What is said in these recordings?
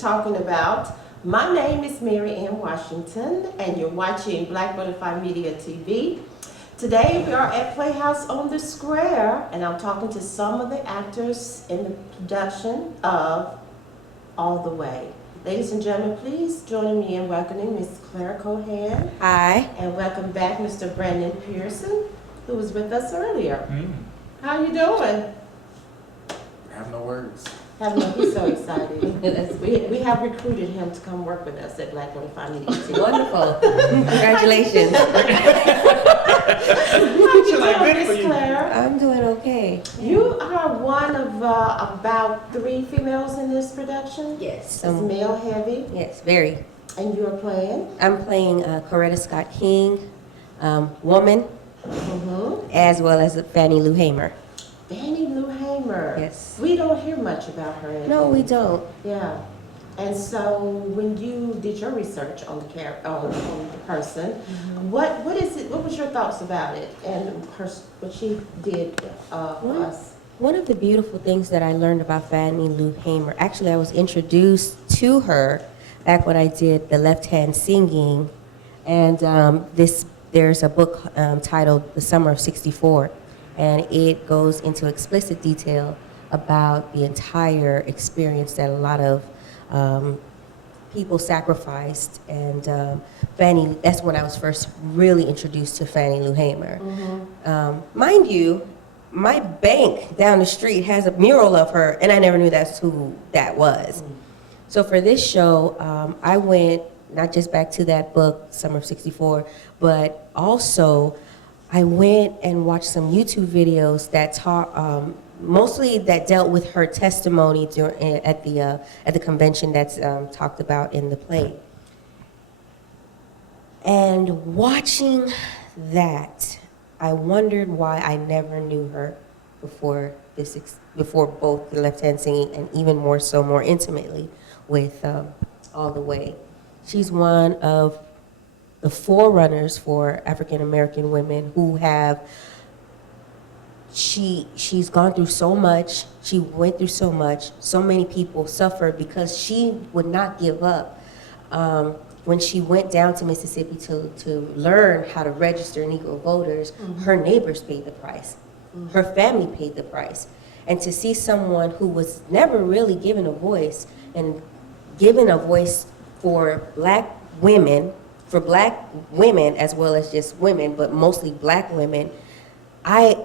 Talking About. My name is MaryAnn Washington, and you're watching Black Butterfly Media TV. Today we are at Playhouse on the Square, and I'm talking to some of the actors in the production of All the Way. Ladies and gentlemen, please join me in welcoming Ms. Claire Kolheim. Hi. And welcome back Mr. Brandon Pearson, who was with us earlier. How you doing? I have no words. He's so excited. We have recruited him to come work with us at Black Butterfly Media TV. Wonderful. Congratulations. How you doing, Miss Claire? I'm doing okay. You are one of about 3 females in this production? Yes. It's male heavy. Yes, very. And you are playing? I'm playing Coretta Scott King, woman, as well as Fannie Lou Hamer. Fannie Lou Hamer. Yes. We don't hear much about her anymore. No, we don't. Yeah. And so when you did your research on the person, what was your thoughts about it and what she did for us? One of the beautiful things that I learned about Fannie Lou Hamer, actually I was introduced to her back when I did the Left Hand Singing, and there's a book titled The Summer of '64, and it goes into explicit detail about the entire experience that a lot of people sacrificed, and Fannie, that's when I was first really introduced to Fannie Lou Hamer. Mind you, my bank down the street has a mural of her, and I never knew that's who that was. So for this show, I went not just back to that book, Summer of '64, but also I went and watched some YouTube videos that taught, mostly that dealt with her testimony at the convention that's talked about in the play. And watching that, I wondered why I never knew her before both the Left Hand Singing and even more so, more intimately with All the Way. She's one of the forerunners for African American women who have, she's gone through so much, she went through so much, so many people suffered because she would not give up. When she went down to Mississippi to learn how to register Negro voters, her neighbors paid the price. Her family paid the price. And to see someone who was never really given a voice, and given a voice for black women as well as just women, but mostly black women, I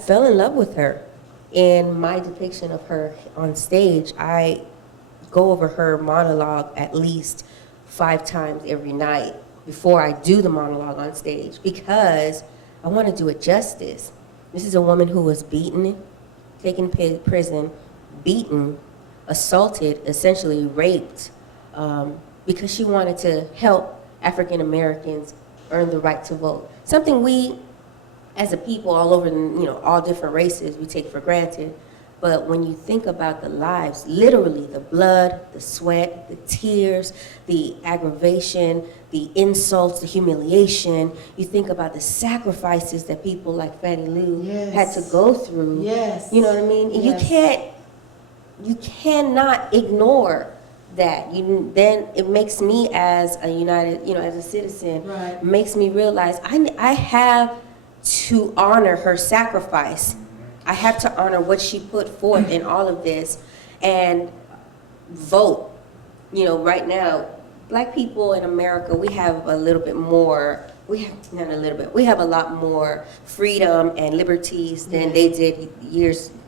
fell in love with her. In my depiction of her on stage, I go over her monologue at least 5 times every night before I do the monologue on stage, because I want to do it justice. This is a woman who was beaten, taken to prison, beaten, assaulted, essentially raped, because she wanted to help African Americans earn the right to vote. Something we, as a people all over, all different races, we take for granted. But when you think about the lives, literally the blood, the sweat, the tears, the aggravation, the insults, the humiliation, you think about the sacrifices that people like Fannie Lou had to go through. Yes. You know what I mean? And you cannot ignore that. Then it makes me as a as a citizen, makes me realize I have to honor her sacrifice. I have to honor what she put forth in all of this and vote. Right now, black people in America, we have a little bit more, we have a lot more freedom and liberties than they did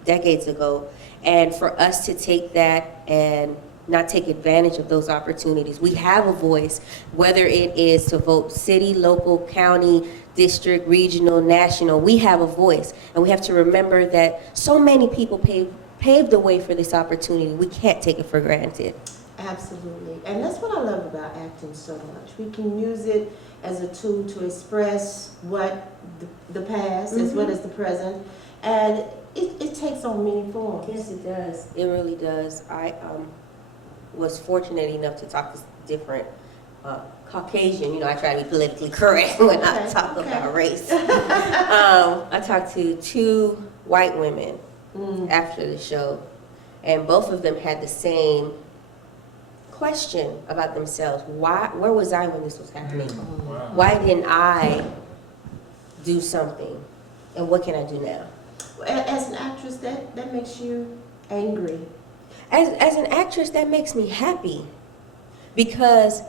decades ago. And for us to take that and not take advantage of those opportunities. We have a voice, whether it is to vote city, local, county, district, regional, national, we have a voice. And we have to remember that so many people paved the way for this opportunity. We can't take it for granted. Absolutely. And that's what I love about acting so much. We can use it as a tool to express what the past as well as the present. And it takes on many forms. Yes, it does. It really does. I was fortunate enough to talk to different Caucasian, I try to be politically correct when I talk about race. I talked to 2 white women after the show, and both of them had the same question about themselves. Where was I when this was happening? Wow. Why didn't I do something? And what can I do now? As an actress, that makes you angry. As an actress, that makes me happy because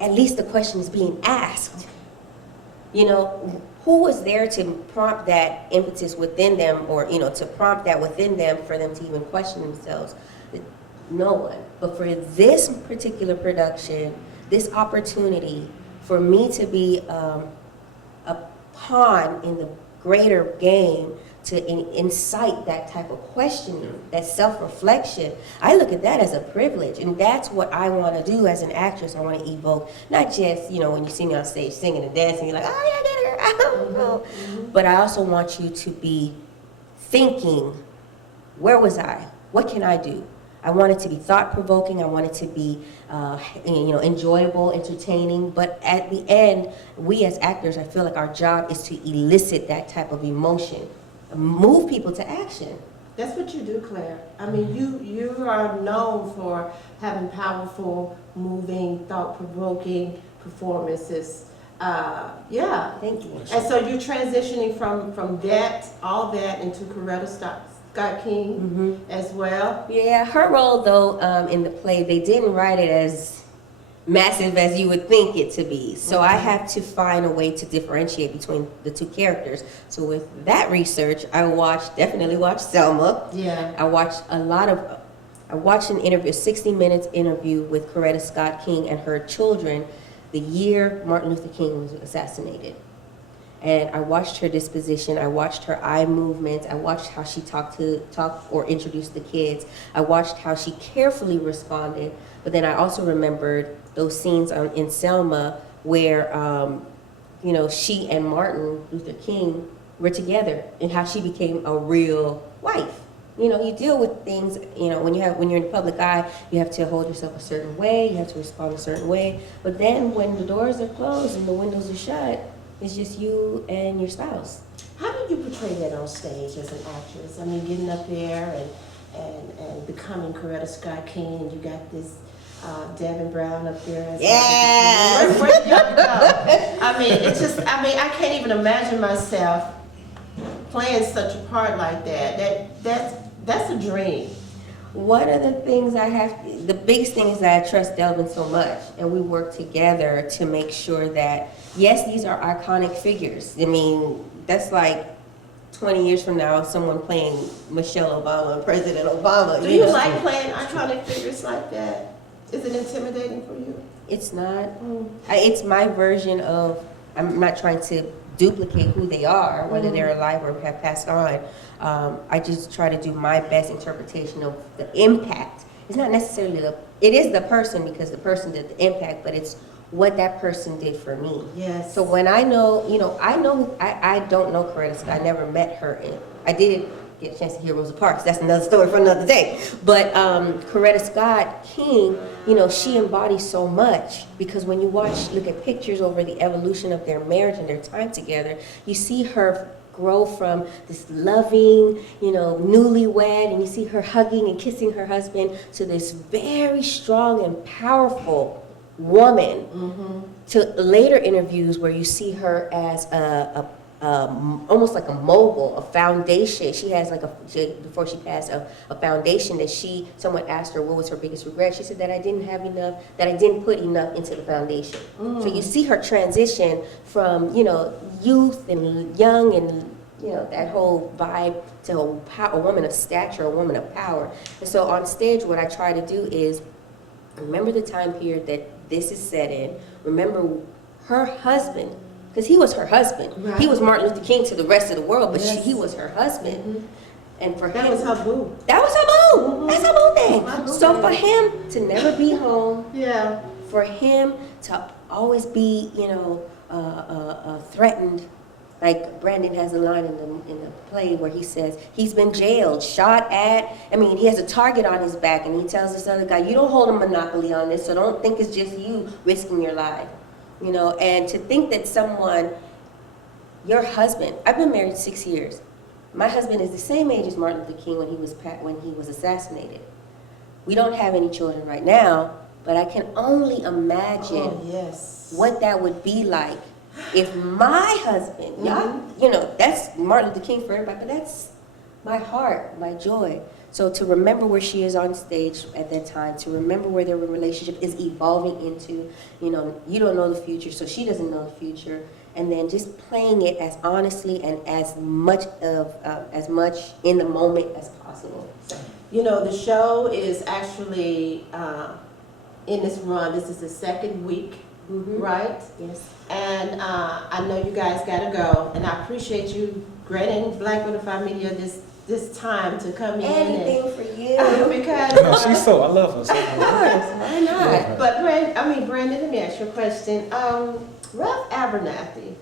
at least the question is being asked. You know, who was there to prompt that impetus within them, or, you know, to prompt that within them for them to even question themselves? No one. But for this particular production, this opportunity for me to be a pawn in the greater game to incite that type of questioning, that self-reflection, I look at that as a privilege, and that's what I want to do as an actress. I want to evoke, not just, you know, when you see me on stage singing and dancing, you're like, oh yeah, I don't know. But I also want you to be thinking, where was I? What can I do? I want it to be thought-provoking. I want it to be, you know, enjoyable, entertaining. But at the end, we as actors, I feel like our job is to elicit that type of emotion, move people to action. That's what you do, Claire. I mean, you are known for having powerful, moving, thought-provoking performances. Yeah. Thank you. And so you're transitioning from that, all that, into Coretta Scott King as well. Yeah, her role though in the play, they didn't write it as massive as you would think it to be. So I have to find a way to differentiate between the two characters. So with that research, I definitely watched Selma. Yeah. I watched an interview, a 60 minutes interview with Coretta Scott King and her children the year Martin Luther King was assassinated. And I watched her disposition, I watched her eye movements, I watched how she talked or introduced the kids, I watched how she carefully responded, but then I also remembered those scenes in Selma where, you know, she and Martin Luther King were together and how she became a real wife. You know, you deal with things, you know, when you're in the public eye, you have to hold yourself a certain way, you have to respond a certain way, but then when the doors are closed and the windows are shut, it's just you and your spouse. How did you portray that on stage as an actress? I mean, getting up there and becoming Coretta Scott King, and you got this Devin Brown up there. As Yes! Where did y'all go? I mean, it's just, I mean, I can't even imagine myself playing such a part like that. That's a dream. One of the things the biggest thing is that I trust Delvin so much, and we work together to make sure that, yes, these are iconic figures. I mean, that's like 20 years from now, someone playing Michelle Obama, President Obama. Do you like playing iconic figures like that? Is it intimidating for you? It's not. It's my version of, I'm not trying to duplicate who they are, whether they're alive or have passed on. I just try to do my best interpretation of the impact. It's not necessarily it is the person because the person did the impact, but it's what that person did for me. Yes. So when I know, you know, I don't know Coretta Scott. I never met her. I did get a chance to hear Rosa Parks. That's another story for another day. But Coretta Scott King, you know, she embodies so much because when you look at pictures over the evolution of their marriage and their time together, you see her grow from this loving, you know, newlywed, and you see her hugging and kissing her husband to this very strong and powerful woman, to later interviews where you see her as almost like a mogul, a foundation. She has before she passed, a foundation that someone asked her what was her biggest regret. She said that I didn't put enough into the foundation. So you see her transition from, you know, youth and young and, you know, that whole vibe to a woman of stature, a woman of power. And so on stage, what I try to do is remember the time period that this is set in. Remember her husband, because he was her husband. Right. He was Martin Luther King to the rest of the world, but Yes. he was her husband. And for That him, was her boo. that was her boo. That's her boo thing. My boo So for thing. him to never be home, Yeah. for him to always be, you know, threatened. Like Brandon has a line in the play where he says he's been jailed, shot at. I mean, he has a target on his back, and he tells this other guy, "You don't hold a monopoly on this, so don't think it's just you risking your life." You know, and to think that your husband. I've been married 6 years. My husband is the same age as Martin Luther King when he was assassinated. We don't have any children right now, but I can only imagine Oh, yes. what that would be like if my husband, y'all, that's Martin Luther King for everybody, but that's my heart, my joy. So to remember where she is on stage at that time, to remember where their relationship is evolving into, you don't know the future, so she doesn't know the future, and then just playing it as honestly and as much in the moment as possible. So. The show is actually in this run. This is the second week, right? Yes. And I know you guys gotta go, and I appreciate you granting Black Butterfly Media this time to come in. Anything for you. Because No, she's I love her. Of course, why not? But Brandon, let me ask you a question. Ralph Abernathy.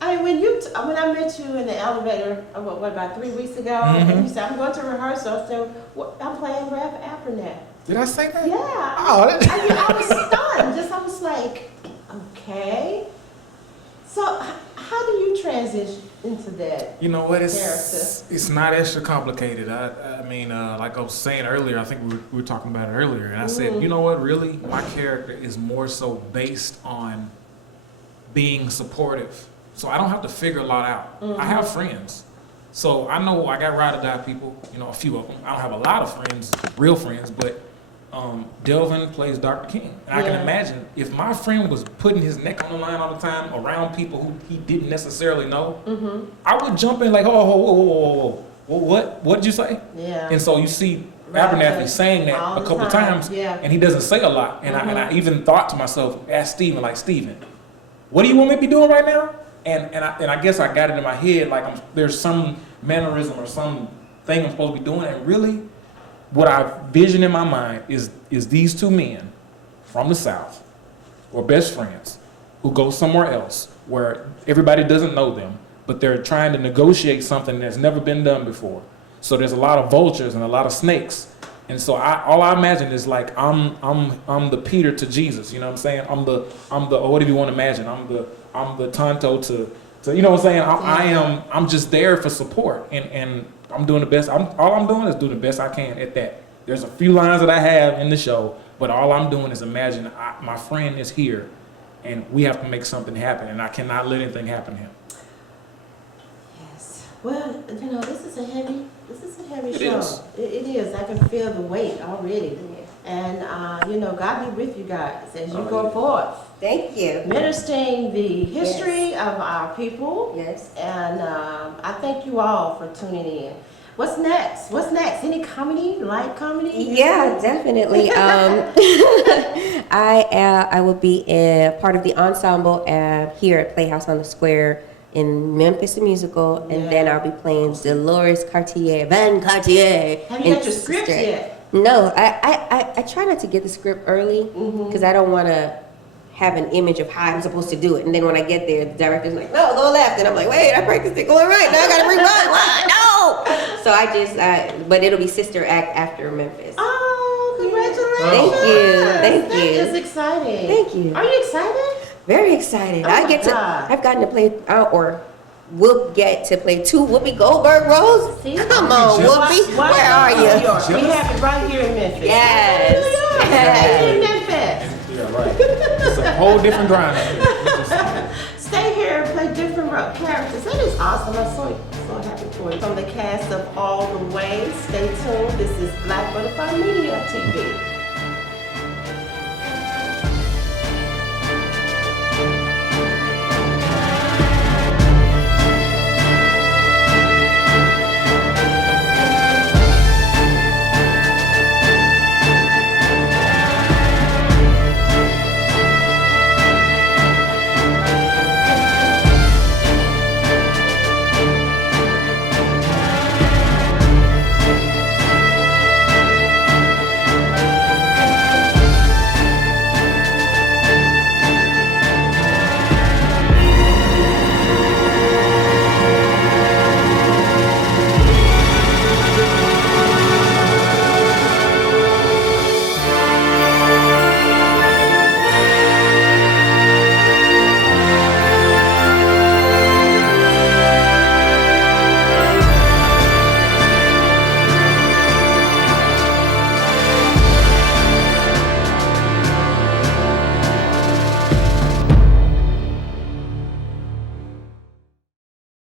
When I met you in the elevator, about 3 weeks ago, and you said, I'm going to rehearsal, so I'm playing Ralph Abernathy. Did I say that? Yeah. Oh, I was stunned. I was like, okay. So how do you transition into that? You know what? Character. It's not extra complicated. I mean, like I was saying earlier, I think we were talking about it earlier, and I said, you know what? Really, my character is more so based on being supportive. So I don't have to figure a lot out. I have friends. So I know I got ride or die people, a few of them. I don't have a lot of friends, real friends, but Delvin plays Dr. King. And I can imagine if my friend was putting his neck on the line all the time around people who he didn't necessarily know, I would jump in like, whoa, what'd you say? Yeah. And so you see Abernathy saying that a couple times, and he doesn't say a lot. And I even thought to myself, ask Steven, Steven, what do you want me to be doing right now? And I guess I got it in my head, there's some mannerism or some thing I'm supposed to be doing. And really, what I vision in my mind is these two men from the South, or best friends, who go somewhere else where everybody doesn't know them, but they're trying to negotiate something that's never been done before. So there's a lot of vultures and a lot of snakes. And so all I imagine is I'm the Peter to Jesus, you know what I'm saying? I'm the whatever you want to imagine. I'm the Tonto to you know what I'm saying? I'm just there for support, and I'm doing the best. All I'm doing is doing the best I can at that. There's a few lines that I have in the show, but all I'm doing is imagine my friend is here, and we have to make something happen, and I cannot let anything happen to him. Yes. Well, this is a heavy It show. is. It is. I can feel the weight already. And, God be with you guys as you go forth. Thank you. Ministering the history of our people. Yes. And I thank you all for tuning in. What's next? Any comedy? Light comedy? Yeah, definitely. I will be a part of the ensemble here at Playhouse on the Square in Memphis the musical, and then I'll be playing Dolores Van Cartier. Have you got your script yet? No, I try not to get the script early because I don't want to have an image of how I'm supposed to do it. And then when I get there, the director's like, no, go left. And I'm like, wait, I practiced it going right. Now I got to rewind. What? No. So but it'll be Sister Act after Memphis. Oh, congratulations. Thank you. That is exciting. Thank you. Are you excited? Very excited. Oh my God. I've gotten to play, or we'll get to play 2 Whoopi Goldberg roles. See? Come on, Whoopi. Why Where are New you? York? We have it right here in Memphis. Yes. New York. Yes. Right here in Memphis. Yeah, right. It's a whole different grind. Stay here and play different characters. That is awesome. I'm so happy for you. From the cast of All the Way, stay tuned. This is Black Butterfly Media TV.